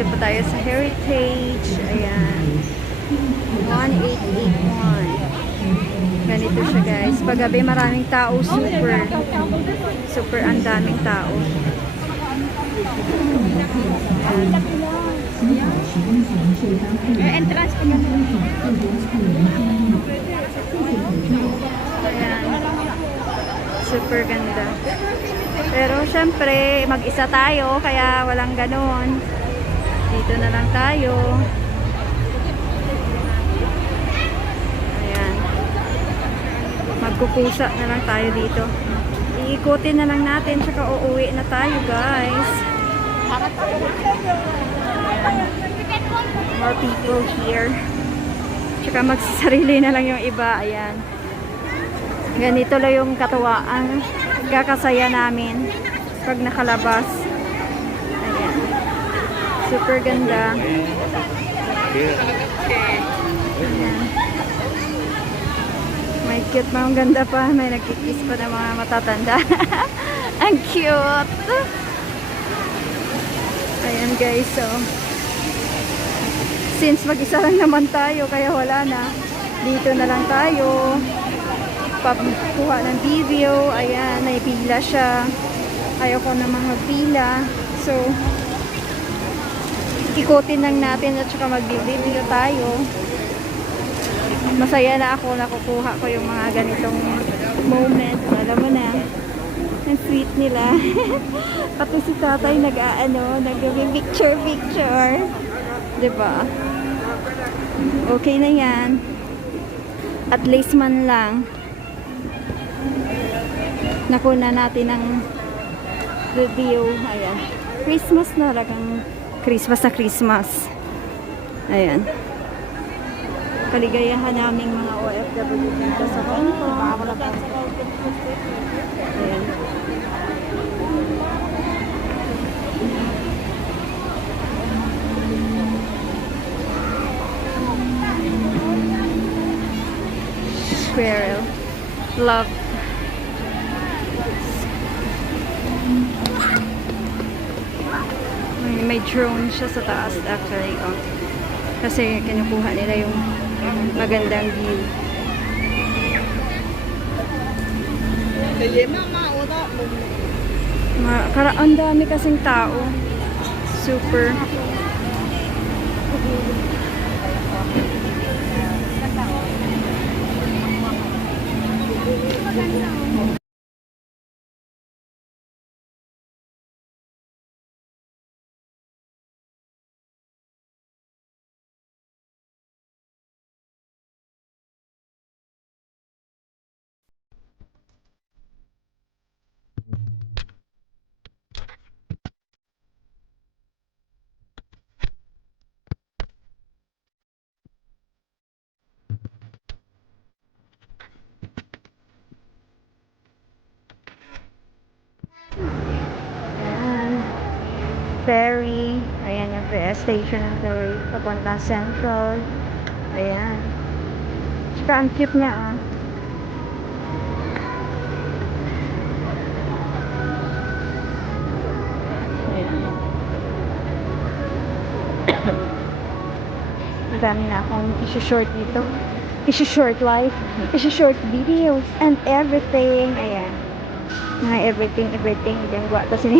Dito po tayo sa Heritage. Ayan. 1881. Ganito siya guys. Paggabi maraming tao. Super. Super ang daming tao. Entrance ko yan. Ayan. Super ganda. Pero syempre, mag-isa tayo, kaya walang ganon. Dito na lang tayo. Ayan. Magkukusa na lang tayo dito. Iikutin na lang natin, tsaka uuwi na tayo, guys. More people here. Tsaka magsasarili na lang yung iba. Ayan. Ganito lang yung katuwaan. Kakasaya namin pag nakalabas. Ayan. Super ganda. Ayan. May cute mga ganda pa. May nagkikiss pa ng mga matatanda. Ang cute. Ayan guys. So, since mag-isa lang naman tayo, kaya wala na. Dito na lang tayo. Pagkuha ng video. Ayan, may pila siya. Ayoko namang magpila. So, ikutin lang natin at saka mag-video tayo. Masaya na ako, nakukuha ko yung mga ganitong moment. Alam mo na, ang sweet nila. Pati si tatay nag-picture. Diba? Okay na yan. At least man lang nakuna natin ng video. Ayan. Christmas na talagang Christmas na Christmas. Ayan. Kaligayahan naming mga OFW dito sa Hong Kong. Ayan. Squirrel. Love. May drone siya sa taas actually. Oh. Kasi kinukuha nila yung magandang view. Ang dami kasing tao. Super. Ferry. Ayan yung station ng ferry. Papunta Central. Ayan. Tsaka ang cute niya ah. Ayan. Ang dami na akong isi-short dito. Isi-short life. Isi-short videos and everything. Ayan. Mga everything. Diyan gwa. Tapos